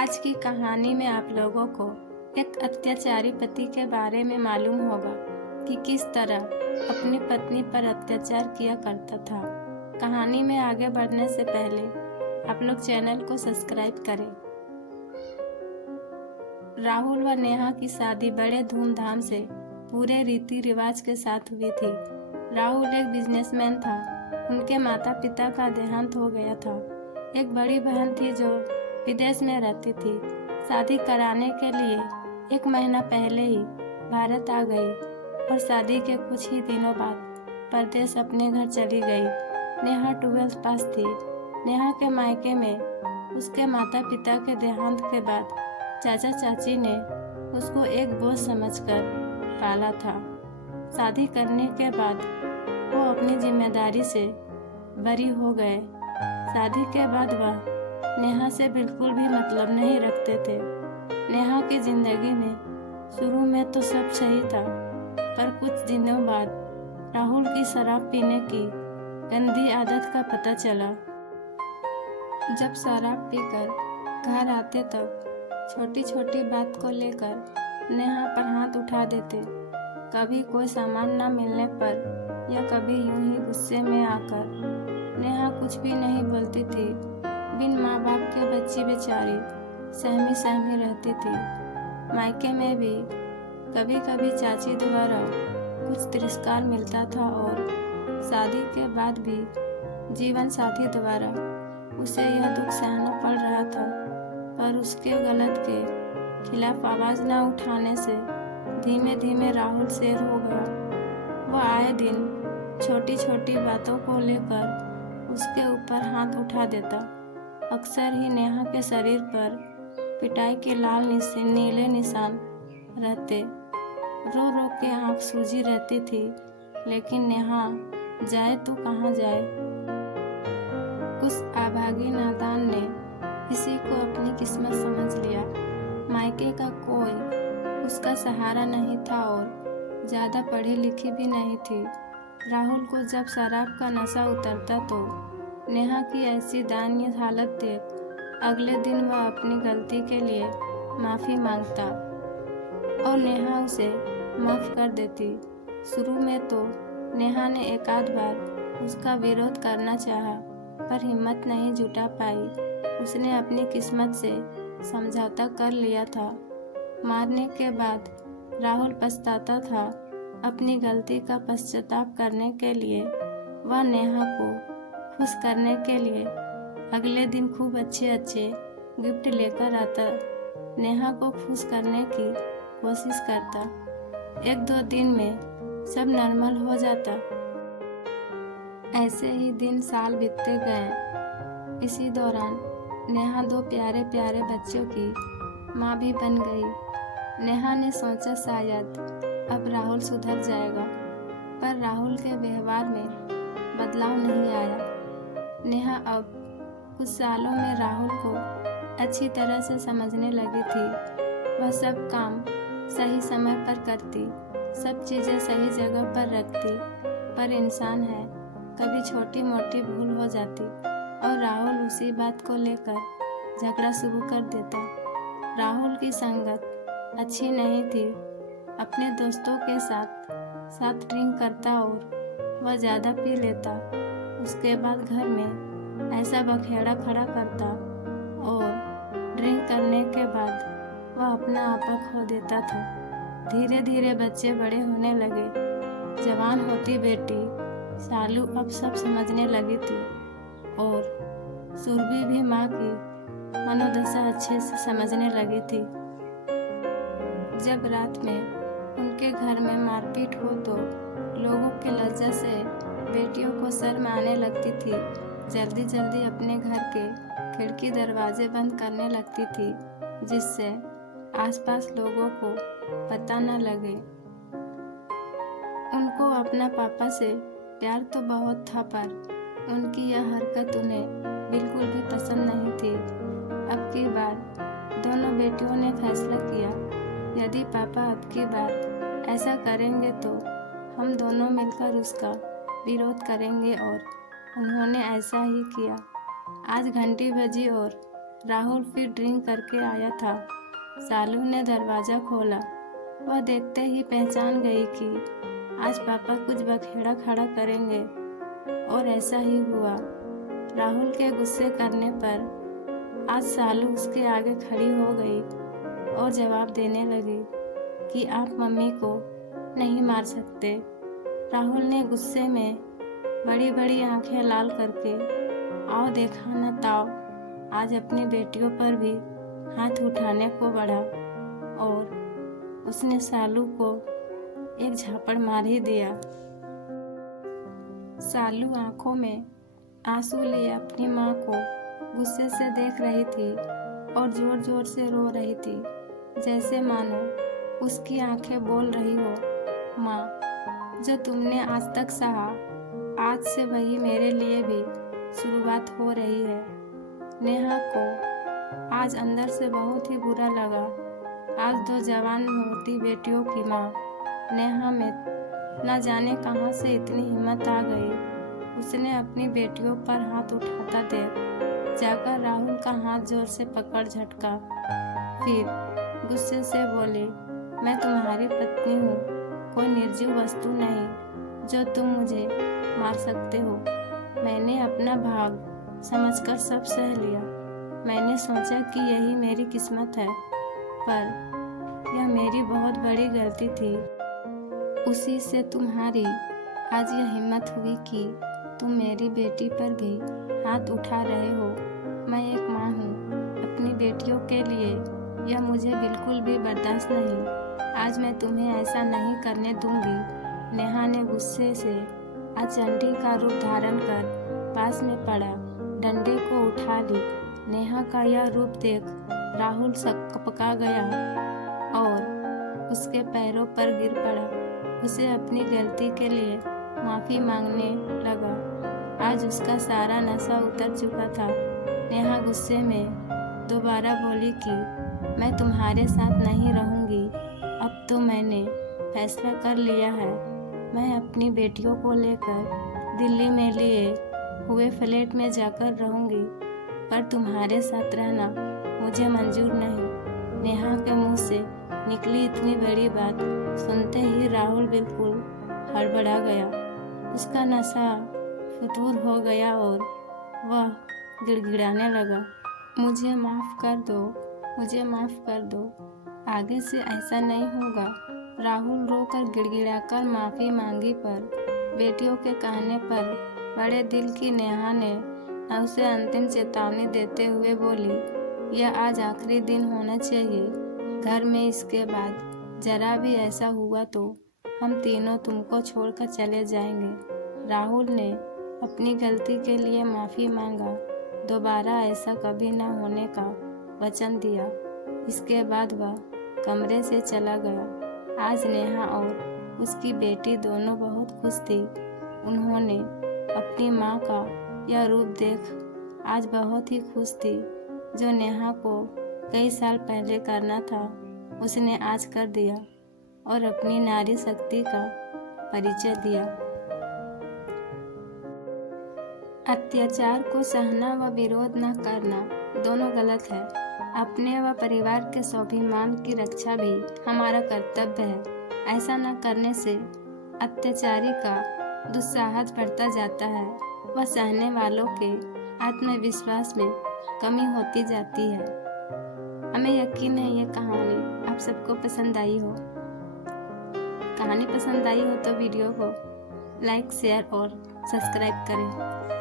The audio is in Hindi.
आज की कहानी में आप लोगों को एक अत्याचारी पति के बारे में मालूम होगा कि किस तरह अपनी पत्नी पर अत्याचार किया करता था। कहानी में आगे बढ़ने से पहले आप लोग चैनल को सब्सक्राइब करें। राहुल व नेहा की शादी बड़े धूमधाम से पूरे रीति रिवाज के साथ हुई थी। राहुल एक बिजनेसमैन था। उनके माता पिता का देहांत हो गया था। एक बड़ी बहन थी जो विदेश में रहती थी। शादी कराने के लिए 1 महीना पहले ही भारत आ गई और शादी के कुछ ही दिनों बाद परदेश अपने घर चली गई। नेहा 12th पास थी। नेहा के मायके में उसके माता पिता के देहांत के बाद चाचा चाची ने उसको एक बोझ समझकर पाला था। शादी करने के बाद वो अपनी जिम्मेदारी से बरी हो गए। शादी के बाद वह नेहा से बिल्कुल भी मतलब नहीं रखते थे। नेहा की जिंदगी में शुरू में तो सब सही था, पर कुछ दिनों बाद राहुल की शराब पीने की गंदी आदत का पता चला। जब शराब पीकर घर आते तब छोटी छोटी बात को लेकर नेहा पर हाथ उठा देते। कभी कोई सामान न मिलने पर या कभी यूं ही गुस्से में आकर नेहा कुछ भी नहीं बोलती थी। बिन माँ बाप के बच्ची बेचारी सहमी सहमी रहती थी। मायके में भी कभी कभी चाची द्वारा कुछ तिरस्कार मिलता था और शादी के बाद भी जीवन साथी द्वारा उसे यह दुख सहना पड़ रहा था। पर उसके गलत के खिलाफ आवाज़ न उठाने से धीमे धीमे राहुल शेर हो गया। वह आए दिन छोटी छोटी बातों को लेकर उसके ऊपर हाथ उठा देता। अक्सर ही नेहा के शरीर पर पिटाई के लाल नीले निशान रहते। रो रो के आँख सूजी रहती थी, लेकिन नेहा जाए तो कहाँ जाए। उस अभागी नादान ने इसी को अपनी किस्मत समझ लिया। मायके का कोई उसका सहारा नहीं था और ज़्यादा पढ़ी लिखी भी नहीं थी। राहुल को जब शराब का नशा उतरता तो नेहा की ऐसी दयनीय हालत देख अगले दिन वह अपनी गलती के लिए माफ़ी मांगता और नेहा उसे माफ़ कर देती। शुरू में तो नेहा ने एक आध बार उसका विरोध करना चाहा, पर हिम्मत नहीं जुटा पाई। उसने अपनी किस्मत से समझौता कर लिया था। मारने के बाद राहुल पछताता था। अपनी गलती का पश्चाताप करने के लिए वह नेहा को खुश करने के लिए अगले दिन खूब अच्छे अच्छे गिफ्ट लेकर आता। नेहा को खुश करने की कोशिश करता। 1-2 दिन में सब नॉर्मल हो जाता। ऐसे ही दिन साल बीतते गए। इसी दौरान नेहा 2 प्यारे प्यारे बच्चों की माँ भी बन गई। नेहा ने सोचा शायद अब राहुल सुधर जाएगा, पर राहुल के व्यवहार में बदलाव नहीं आया। नेहा अब कुछ सालों में राहुल को अच्छी तरह से समझने लगी थी। वह सब काम सही समय पर करती, सब चीज़ें सही जगह पर रखती, पर इंसान है, कभी छोटी मोटी भूल हो जाती और राहुल उसी बात को लेकर झगड़ा शुरू कर देता। राहुल की संगत अच्छी नहीं थी। अपने दोस्तों के साथ ड्रिंक करता और वह ज़्यादा पी लेता। उसके बाद घर में ऐसा बखेड़ा खड़ा करता और ड्रिंक करने के बाद वह अपना आपा खो देता था। धीरे धीरे बच्चे बड़े होने लगे। जवान होती बेटी शालू अब सब समझने लगी थी और सुरभि भी माँ की मनोदशा अच्छे से समझने लगी थी। जब रात में उनके घर में मारपीट हो तो लोगों की लज्जा से बेटियों को शर्म आने लगती थी। जल्दी जल्दी अपने घर के खिड़की दरवाजे बंद करने लगती थी, जिससे आसपास लोगों को पता न लगे। उनको अपना पापा से प्यार तो बहुत था, पर उनकी यह हरकत उन्हें बिल्कुल भी पसंद नहीं थी। अब की बार दोनों बेटियों ने फैसला किया, यदि पापा अब की बार ऐसा करेंगे तो हम दोनों मिलकर उसका विरोध करेंगे, और उन्होंने ऐसा ही किया। आज घंटी बजी और राहुल फिर ड्रिंक करके आया था। सालू ने दरवाज़ा खोला। वह देखते ही पहचान गई कि आज पापा कुछ बखेड़ा खड़ा करेंगे, और ऐसा ही हुआ। राहुल के गुस्से करने पर आज सालू उसके आगे खड़ी हो गई और जवाब देने लगी कि आप मम्मी को नहीं मार सकते। राहुल ने गुस्से में बड़ी बड़ी आंखें लाल करके आओ देखा न ताओ आज अपनी बेटियों पर भी हाथ उठाने को बढ़ा, और उसने सालू को एक झापड़ मार ही दिया। सालू आंखों में आंसू लिए अपनी माँ को गुस्से से देख रही थी और जोर जोर से रो रही थी, जैसे मानो उसकी आंखें बोल रही हो, माँ जो तुमने आज तक सहा, आज से वही मेरे लिए भी शुरुआत हो रही है। नेहा को आज अंदर से बहुत ही बुरा लगा। आज 2 जवान होती बेटियों की माँ नेहा में न जाने कहाँ से इतनी हिम्मत आ गई। उसने अपनी बेटियों पर हाथ उठाता देख जाकर राहुल का हाथ जोर से पकड़ झटका। फिर गुस्से से बोली, मैं तुम्हारी पत्नी हूँ, कोई निर्जीव वस्तु नहीं जो तुम मुझे मार सकते हो। मैंने अपना भाग समझकर सब सह लिया। मैंने सोचा कि यही मेरी किस्मत है, पर यह मेरी बहुत बड़ी गलती थी। उसी से तुम्हारी आज यह हिम्मत हुई कि तुम मेरी बेटी पर भी हाथ उठा रहे हो। मैं एक माँ हूँ, अपनी बेटियों के लिए यह मुझे बिल्कुल भी बर्दाश्त नहीं। आज मैं तुम्हें ऐसा नहीं करने दूंगी। नेहा ने गुस्से से आज चंडी का रूप धारण कर पास में पड़ा डंडे को उठा ली। नेहा का यह रूप देख राहुल सकपका गया और उसके पैरों पर गिर पड़ा। उसे अपनी गलती के लिए माफ़ी मांगने लगा। आज उसका सारा नशा उतर चुका था। नेहा गुस्से में दोबारा बोली कि मैं तुम्हारे साथ नहीं रहूँगी। अब तो मैंने फैसला कर लिया है। मैं अपनी बेटियों को लेकर दिल्ली में लिए हुए फ्लैट में जाकर रहूँगी, पर तुम्हारे साथ रहना मुझे मंजूर नहीं। नेहा के मुंह से निकली इतनी बड़ी बात सुनते ही राहुल बिल्कुल हड़बड़ा गया। उसका नशा फतूर हो गया और वह गिड़गिड़ाने लगा, मुझे माफ़ कर दो, मुझे माफ़ कर दो, आगे से ऐसा नहीं होगा। राहुल रोकर गिड़गिड़ाकर माफ़ी मांगी, पर बेटियों के कहने पर बड़े दिल की नेहा ने उसे अंतिम चेतावनी देते हुए बोली, यह आज आखिरी दिन होना चाहिए घर में। इसके बाद जरा भी ऐसा हुआ तो हम तीनों तुमको छोड़कर चले जाएंगे। राहुल ने अपनी गलती के लिए माफ़ी मांगा, दोबारा ऐसा कभी न होने का वचन दिया। इसके बाद वह कमरे से चला गया। आज नेहा और उसकी बेटी दोनों बहुत खुश थी। उन्होंने अपनी माँ का यह रूप देख आज बहुत ही खुश थी। जो नेहा को कई साल पहले करना था उसने आज कर दिया और अपनी नारी शक्ति का परिचय दिया। अत्याचार को सहना व विरोध न करना दोनों गलत है। अपने व परिवार के स्वाभिमान की रक्षा भी हमारा कर्तव्य है। ऐसा न करने से अत्याचारी का दुस्साहस बढ़ता जाता है व सहने वालों के आत्मविश्वास में कमी होती जाती है। हमें यकीन है ये कहानी आप सबको पसंद आई हो। कहानी पसंद आई हो तो वीडियो को लाइक, शेयर और सब्सक्राइब करें।